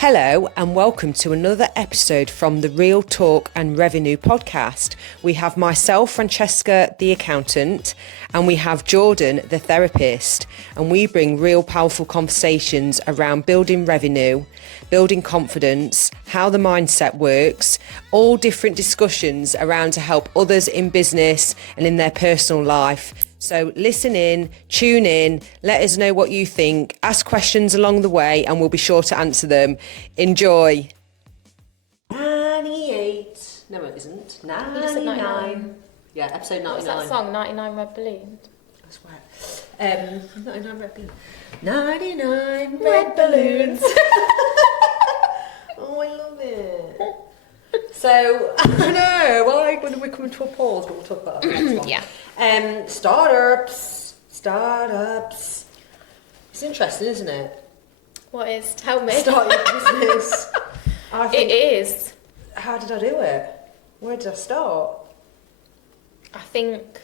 Hello and welcome to another episode from the Real Talk and Revenue podcast. We have myself, Francesca, the accountant, and we have Jordan, the therapist, and we bring real powerful conversations around building revenue, building confidence, how the mindset works, all different discussions around to help others in business and in their personal life. So listen in, tune in, let us know what you think, ask questions along the way and we'll be sure to answer them. Enjoy. 98. No, it isn't. 99. Yeah, episode 99. What's that song, 99 Red Balloons? I swear. 99 Red Balloons. 99 Red Balloons. Oh, I love it. So, I know, well, when we're coming to a pause, but we'll talk about that next one. Yeah. Startups. It's interesting, isn't it? What is? Tell me. Starting a business. It is. How did I do it? Where did I start? I think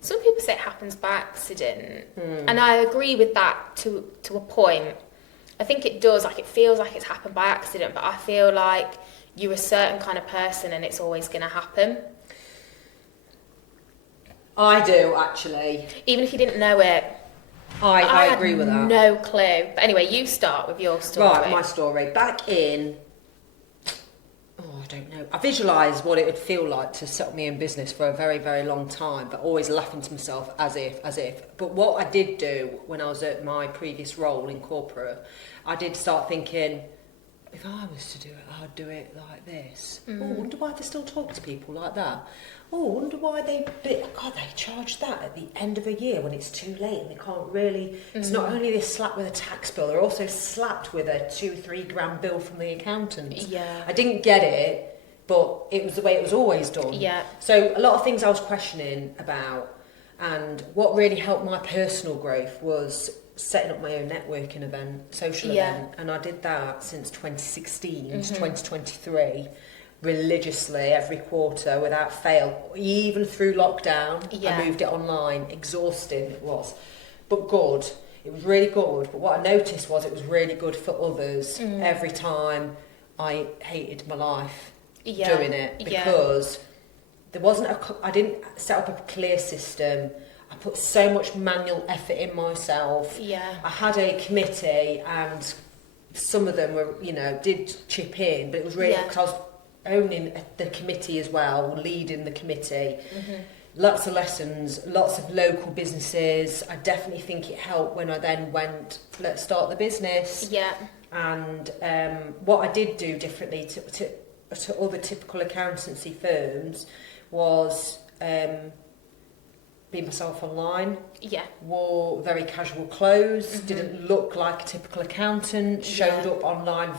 some people say it happens by accident, and I agree with that to a point. I think it does, like it feels like it's happened by accident, but I feel like you're a certain kind of person and it's always going to happen. I do, actually. Even if you didn't know it. I agree with that. No clue. But anyway, you start with your story. Right, my story. Back in, I don't know. I visualised what it would feel like to set up my own business for a very, very long time, but always laughing to myself as if. But what I did do when I was at my previous role in corporate, I did start thinking, if I was to do it, I'd do it like this. Oh, I wonder why they still talk to people like that. Oh, I wonder why they charge that at the end of a year when it's too late and they can't really... It's not only they're slapped with a tax bill, they're also slapped with a 2-3 grand bill from the accountant. Yeah. I didn't get it, but it was the way it was always done. Yeah. So a lot of things I was questioning about, and what really helped my personal growth was setting up my own networking event, social event, and I did that since 2016 to 2023. Religiously every quarter without fail, even through lockdown. I moved it online. Exhausting it was, but good. It was really good. But what I noticed was it was really good for others. Every time I hated my life doing it because there wasn't I didn't set up a clear system. I put so much manual effort in myself. I had a committee and some of them were, did chip in, but it was really because I was owning the committee as well, leading the committee. Lots of lessons, lots of local businesses. I definitely think it helped when I then went, let's start the business. And what I did do differently to other typical accountancy firms was be myself online. Wore very casual clothes, didn't look like a typical accountant, showed up online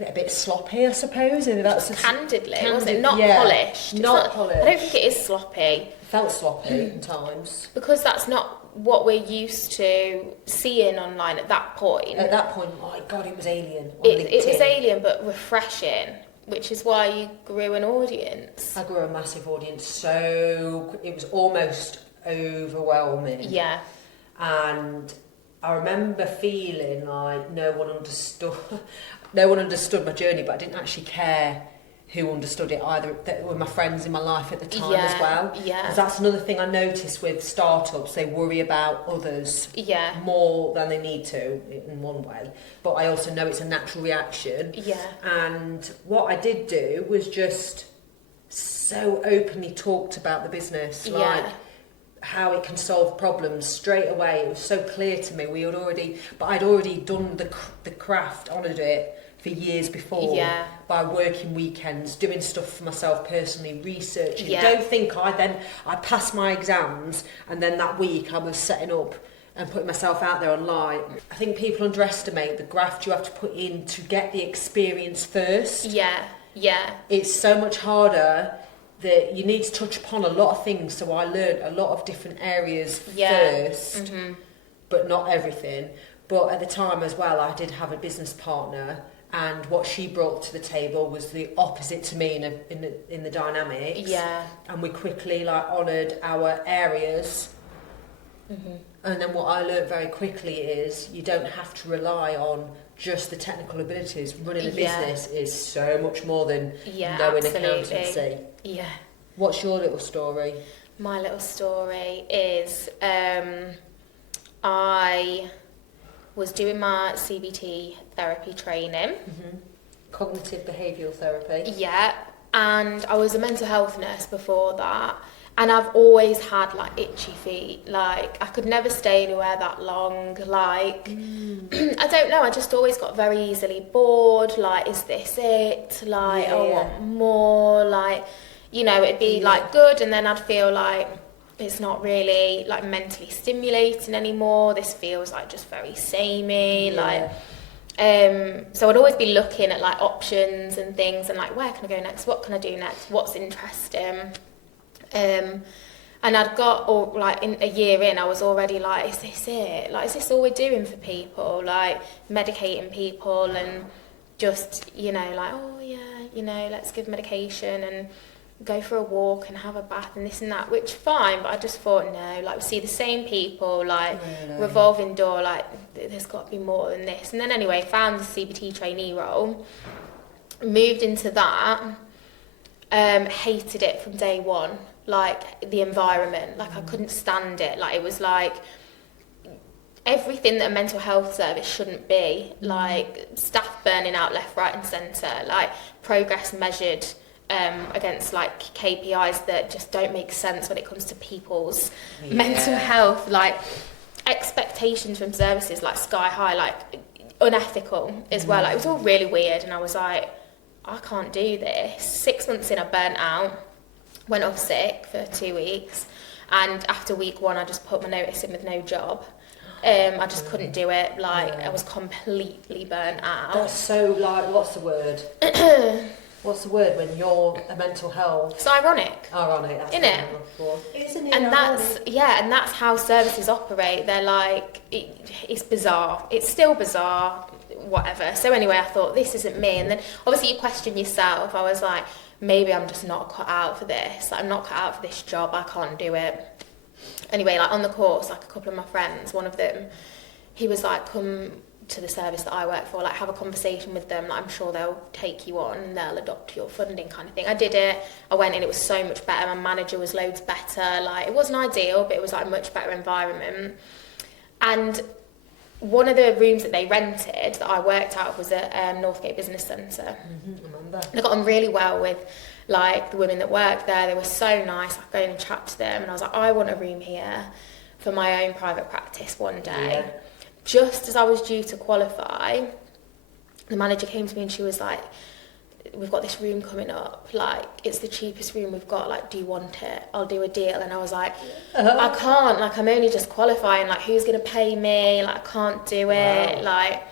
a bit sloppy, I suppose. And that's candidly, was it? Not polished. Not polished. I don't think it is sloppy. It felt sloppy at times. Because that's not what we're used to seeing online at that point. At that point, my God, it was alien. It was alien, but refreshing, which is why you grew an audience. I grew a massive audience, so it was almost overwhelming. And I remember feeling like no one understood my journey, but I didn't actually care who understood it either. That were my friends in my life at the time as well. Because that's another thing I noticed with startups, they worry about others more than they need to in one way. But I also know it's a natural reaction. And what I did do was just so openly talked about the business, like how it can solve problems straight away. It was so clear to me. I'd already done the craft, honoured it for years before by working weekends, doing stuff for myself personally, researching. Don't think I passed my exams and then that week I was setting up and putting myself out there online. I think people underestimate the graft you have to put in to get the experience first. It's so much harder. That you need to touch upon a lot of things, so I learned a lot of different areas first, but not everything. But at the time as well, I did have a business partner, and what she brought to the table was the opposite to me in the dynamics. And we quickly honoured our areas And then what I learned very quickly is you don't have to rely on just the technical abilities. Running a business is so much more than knowing accountancy. Yeah. What's your little story? My little story is I was doing my CBT therapy training. Mm-hmm. Cognitive behavioural therapy. Yeah, and I was a mental health nurse before that. And I've always had like itchy feet. Like I could never stay anywhere that long. Like I don't know. I just always got very easily bored. Like, is this it? Like I want more. Like, you know, it'd be like good, and then I'd feel like it's not really like mentally stimulating anymore. This feels like just very samey. Like. So I'd always be looking at like options and things, and like, where can I go next? What can I do next? What's interesting? And I'd got, or like in a year in, I was already like, is this it? Like, is this all we're doing for people? Like, medicating people and just, you know, like, oh yeah, you know, let's give medication and go for a walk and have a bath and this and that, which fine, but I just thought, no, like, we see the same people, like, revolving door, like, there's got to be more than this. And then anyway, found the CBT trainee role, moved into that, hated it from day one. Like, the environment, like, I couldn't stand it. Like, it was like everything that a mental health service shouldn't be. Like, staff burning out left, right and centre. Like, progress measured against, like, KPIs that just don't make sense when it comes to people's mental health. Like, expectations from services, like, sky high, like, unethical as well. Like, it was all really weird, and I was like, I can't do this. 6 months in, I burnt out. Went off sick for 2 weeks, and after week 1 I just put my notice in with no job. I just couldn't do it. Like, I was completely burnt out. That's so, like, what's the word? What's the word when you're a mental health? It's ironic. Ironic, that's isn't it? Isn't it? And ironic? and that's how services operate. They're like, it's bizarre. It's still bizarre, whatever. So anyway, I thought, this isn't me. And then obviously you question yourself. I was like, maybe I'm just not cut out for this. Like, I'm not cut out for this job. I can't do it. Anyway, like, on the course, like, a couple of my friends, one of them, he was like, come to the service that I work for, like, have a conversation with them. Like, I'm sure they'll take you on and they'll adopt your funding, kind of thing. I did it. I went in. It was so much better. My manager was loads better. Like, it wasn't ideal, but it was like a much better environment. And one of the rooms that they rented that I worked out of was at Northgate Business Centre. I remember. I got on really well with, like, the women that worked there. They were so nice. I could go in and chat to them, and I was like, I want a room here for my own private practice one day. Yeah. Just as I was due to qualify, the manager came to me and she was like, we've got this room coming up, like, it's the cheapest room we've got, like, do you want it? I'll do a deal. And I was like, I can't, like, I'm only just qualifying, like, who's going to pay me? Like, I can't do it. Like,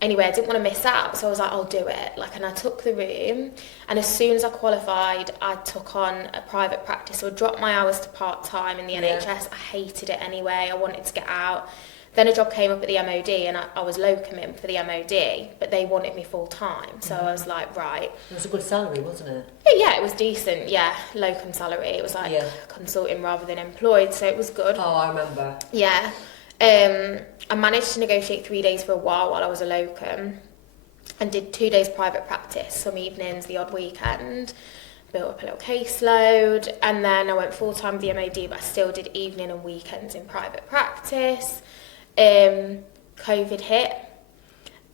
anyway, I didn't want to miss out, so I was like, I'll do it. Like, and I took the room, and as soon as I qualified, I took on a private practice. So I dropped my hours to part-time in the NHS. I hated it anyway. I wanted to get out. Then a job came up at the MOD, and I was locuming for the MOD, but they wanted me full-time. So I was like, right. It was a good salary, wasn't it? Yeah, it was decent, locum salary. It was like consulting rather than employed, so it was good. Oh, I remember. Yeah. I managed to negotiate 3 days for a while I was a locum, and did 2 days private practice, some evenings, the odd weekend. Built up a little caseload, and then I went full-time with the MOD, but I still did evening and weekends in private practice. COVID hit.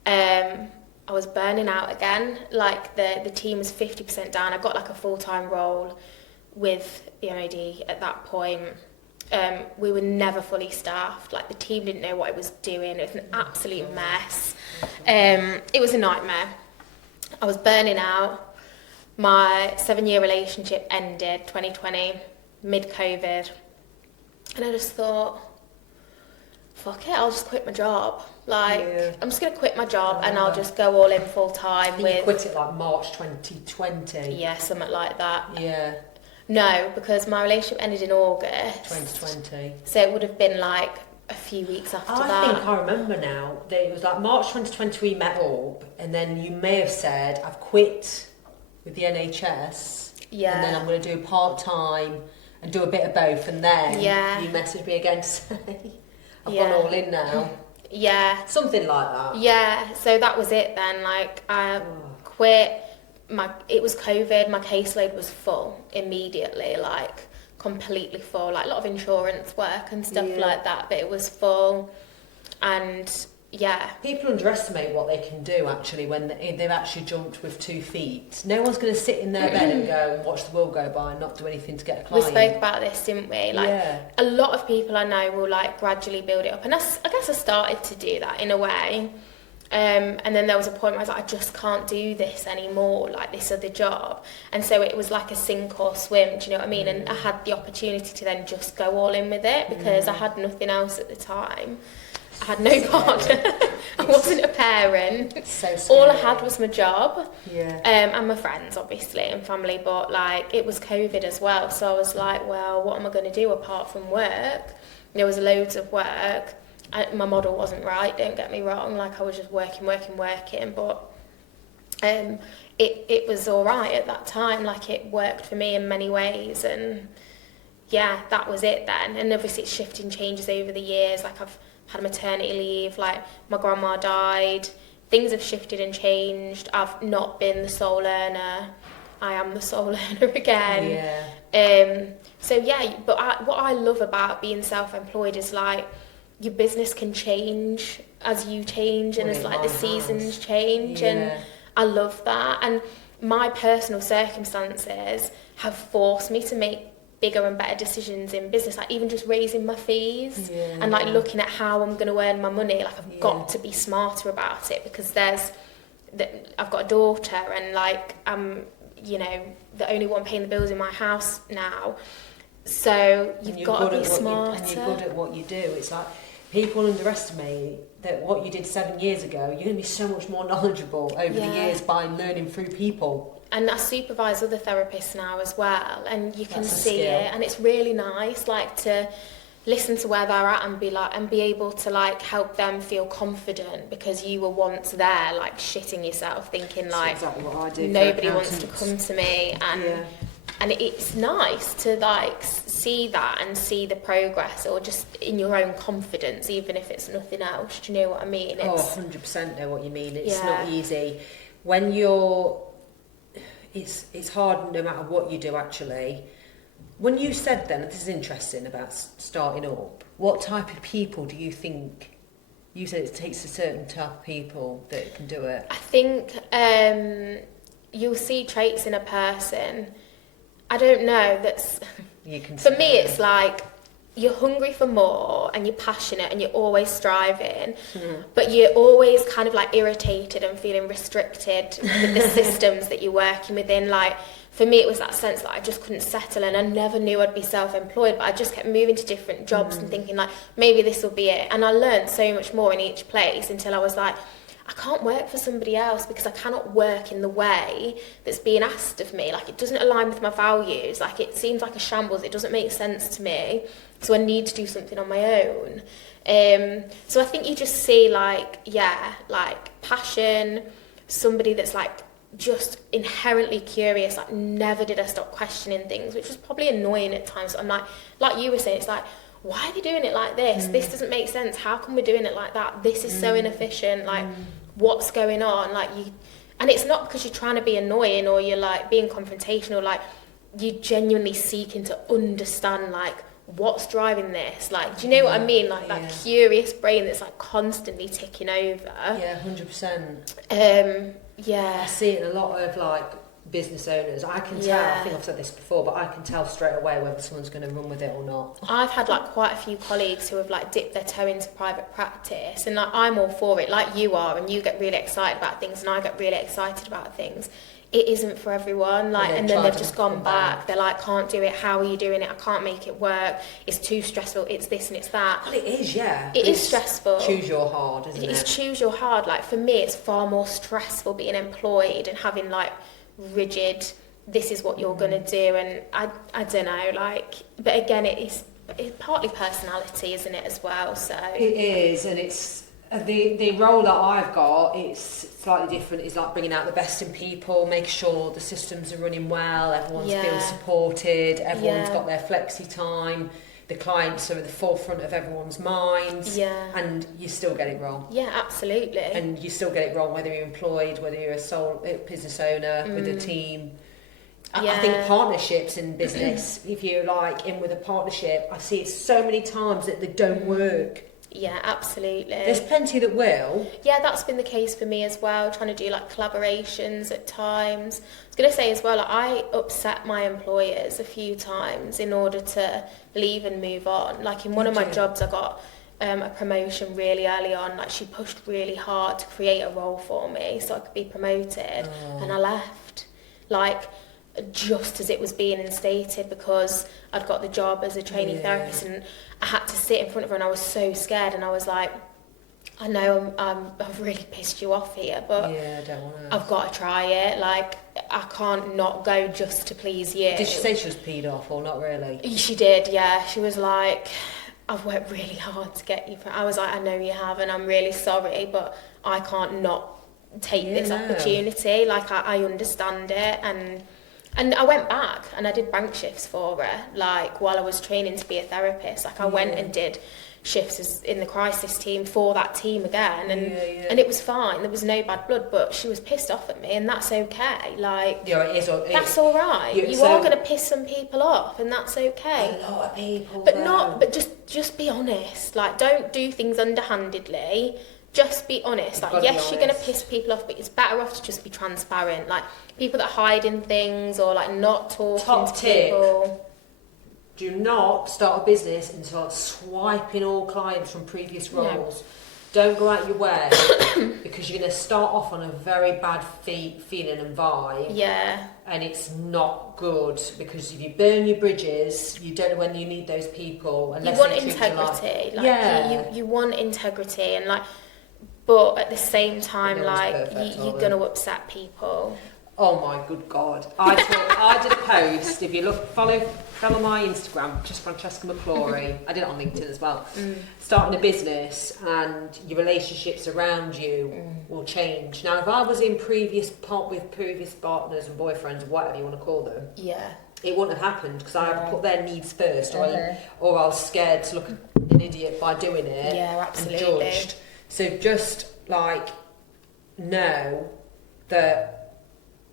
I was burning out again. Like, the team was 50% down. I got like a full-time role with the MOD at that point. We were never fully staffed. Like, the team didn't know what it was doing. It was an absolute mess. It was a nightmare. I was burning out. My 7-year relationship ended 2020, mid-COVID. And I just thought, fuck it, I'll just quit my job. Like, I'm just going to quit my job and I'll just go all in full time with... You quit it like March 2020. Yeah, something like that. Yeah. No, because my relationship ended in August. 2020. So it would have been like a few weeks after that. I think I remember now. It was like March 2020 we met up, and then you may have said, I've quit with the NHS. Yeah. And then I'm going to do part-time and do a bit of both. And then you messaged me again to say... I've gone all in now. Yeah. Something like that. Yeah, so that was it then. Like, I quit. It was COVID. My caseload was full immediately, like, completely full. Like, a lot of insurance work and stuff like that, but it was full. And, yeah. People underestimate what they can do, actually, when they've actually jumped with 2 feet. No one's going to sit in their bed and go and watch the world go by and not do anything to get a client. We spoke about this, didn't we? Like, a lot of people I know will, like, gradually build it up. And I guess I started to do that in a way. And then there was a point where I was like, I just can't do this anymore, like this other job. And so it was like a sink or swim, do you know what I mean? And I had the opportunity to then just go all in with it because I had nothing else at the time. I had no partner. I wasn't a parent. So scary. All I had was my job. Yeah. And my friends, obviously, and family. But, like, it was COVID as well. So I was like, well, what am I going to do apart from work? There was loads of work. My model wasn't right, don't get me wrong. Like, I was just working. But it was all right at that time. Like, it worked for me in many ways. And, yeah, that was it then. And obviously it's shifting changes over the years. Like, I've had maternity leave, like my grandma died, things have shifted and changed. I've not been the sole earner, I am the sole earner again. So yeah, but what I love about being self-employed is like your business can change as you change, and as like the seasons change, and I love that. And my personal circumstances have forced me to make bigger and better decisions in business, like even just raising my fees and like looking at how I'm going to earn my money. Like, I've got to be smarter about it because I've got a daughter, and like I'm, you know, the only one paying the bills in my house now. So you've got to be smarter. And you're good at what you do. It's like people underestimate that what you did 7 years ago, you're going to be so much more knowledgeable over the years by learning through people. And I supervise other therapists now as well, and you can see it, and it's really nice, like, to listen to where they're at and be able to like help them feel confident, because you were once there, like shitting yourself, thinking like, exactly what I do. Nobody wants to come to me, and it's nice to like see that and see the progress, or just in your own confidence, even if it's nothing else. Do you know what I mean? 100% know what you mean. It's not easy when you're. It's hard no matter what you do, actually. When you said then, this is interesting about starting up, what type of people do you think, you said it takes a certain type of people that can do it? I think you'll see traits in a person. I don't know, for me it's like you're hungry for more and you're passionate and you're always striving, but you're always kind of like irritated and feeling restricted with the systems that you're working within. Like, for me, it was that sense that I just couldn't settle, and I never knew I'd be self-employed, but I just kept moving to different jobs and thinking like, maybe this will be it. And I learned so much more in each place until I was like, I can't work for somebody else because I cannot work in the way that's being asked of me. Like, it doesn't align with my values. Like, it seems like a shambles. It doesn't make sense to me. So I need to do something on my own. So I think you just see like passion, somebody that's like just inherently curious. Like, never did I stop questioning things, which was probably annoying at times. I'm like you were saying, it's like, why are they doing it like this? This doesn't make sense. How come we're doing it like that? This is so inefficient. Like, what's going on? Like, and it's not because you're trying to be annoying or you're like being confrontational. Like, you're genuinely seeking to understand like what's driving this. Like, do you know what I mean? Like that curious brain that's like constantly ticking over. 100%. I see it in a lot of like business owners. I can tell, I think I've said this before, but I can tell straight away whether someone's going to run with it or not. I've had like quite a few colleagues who have like dipped their toe into private practice, and like I'm all for it, like you are, and you get really excited about things and I get really excited about things. It isn't for everyone, like, and then they've just gone back. They're like, can't do it, how are you doing it? I can't make it work, it's too stressful, it's this and it's that. Well, it is, It is stressful. Choose your hard, isn't it? It's choose your hard. Like, for me, it's far more stressful being employed and having like rigid, this is what you're going to do, and I don't know, like, but again, it's partly personality, isn't it, as well? So it is, and it's the role that I've got, it's slightly different. It's like bringing out the best in people, making sure the systems are running well, everyone feels supported, everyone's got their flexi time, the clients are at the forefront of everyone's minds, and you still get it wrong. Yeah, absolutely. And you still get it wrong whether you're employed, whether you're a sole business owner with a team. I think partnerships in business, if you're like in with a partnership, I see it so many times that they don't work. Yeah, absolutely. There's plenty that will. Yeah, that's been the case for me as well, trying to do like collaborations at times. I was going to say as well, like, I upset my employers a few times in order to leave and move on. Like in one of my jobs, I got a promotion really early on. Like she pushed really hard to create a role for me so I could be promoted, and I left. Like just as it was being instated, because I'd got the job as a trainee therapist, and I had to sit in front of her, and I was so scared, and I was like, I know I've really pissed you off here, but I don't want to. I've got to try it. Like I can't not go just to please you. Did she say she was peed off or not really? She did, yeah. She was like, I've worked really hard to get you. I was like, I know you have, and I'm really sorry, but I can't not take this opportunity. Like I understand it, and I went back and I did bank shifts for her, like while I was training to be a therapist. Like I went and did shifts as in the crisis team for that team again, and it was fine. There was no bad blood, but she was pissed off at me, and that's okay. Like that's all right. You are going to piss some people off, and that's okay. A lot of people, but just be honest. Like don't do things underhandedly. Just be honest. Like, yes, you're going to piss people off, but it's better off to just be transparent. Like, people that are hiding things or, like, not talking to people. Do not start a business and start swiping all clients from previous roles. No. Don't go out your way because you're going to start off on a very bad feeling and vibe. Yeah. And it's not good because if you burn your bridges, you don't know when you need those people. You want integrity. You want integrity and, like... But at the same time, like, you're going to upset people. Oh my good God. I did a post, if you follow my Instagram, just Francesca McClory. I did it on LinkedIn as well. Starting a business and your relationships around you will change. Now, if I was in previous partners and boyfriends, whatever you want to call them, it wouldn't have happened because I had put their needs first, or I was scared to look an idiot by doing it and judged. So just, like, know that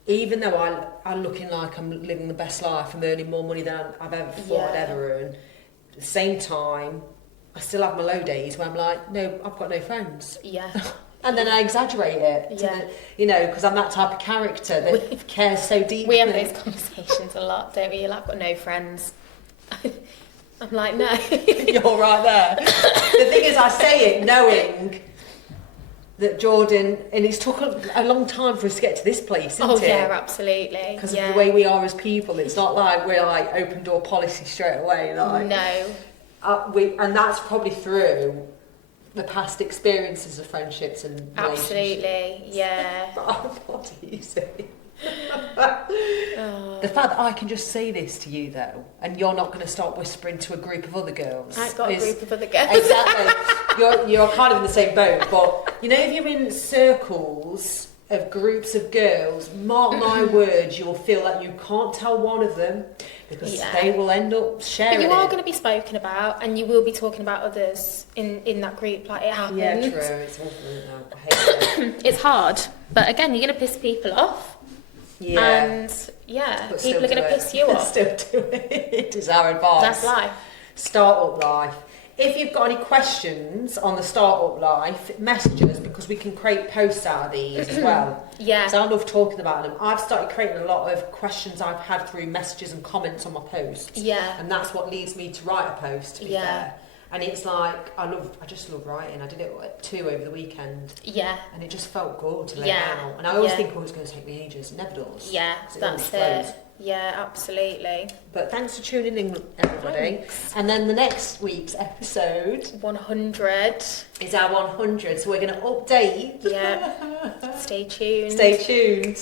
even though I'm looking like I'm living the best life, I'm earning more money than I've ever thought I'd ever earn, at the same time, I still have my low days where I'm like, no, I've got no friends. Yeah. And then I exaggerate it, because I'm that type of character that cares so deeply. We have those conversations a lot, don't we? You're like, I've got no friends. I'm like, no. You're right there. The thing is, I say it knowing that Jordan, and it's took a long time for us to get to this place, isn't it? Oh, yeah, absolutely. Because of the way we are as people, it's not like we're like open door policy straight away. Like, no. And that's probably through the past experiences of friendships and relationships. Absolutely, yeah. What do you say? The fact that I can just say this to you though, and you're not going to start whispering to a group of other girls. I've got a group of other girls. Exactly. You're kind of in the same boat, but you know, if you're in circles of groups of girls, mark my words, you'll feel like you can't tell one of them because they will end up sharing. But you are going to be spoken about, and you will be talking about others in that group. Like, it happens. Yeah, true. It's awful. I hate it. It's hard, but again, you're going to piss people off. Yeah. And people are going to piss you off. Still do it. It is our advice. That's life. Startup life. If you've got any questions on the startup life, message us because we can create posts out of these as well. Yeah. So I love talking about them. I've started creating a lot of questions I've had through messages and comments on my posts. Yeah. And that's what leads me to write a post, to be fair. And it's like, I just love writing. I did it at 2 over the weekend. Yeah. And it just felt good to lay out. And I always think, it's going to take me ages. It never does. Yeah, that's it. Yeah, absolutely. But thanks for tuning in, everybody. Thanks. And then the next week's episode 100 is our 100. So we're going to update. Yeah. Stay tuned. Stay tuned.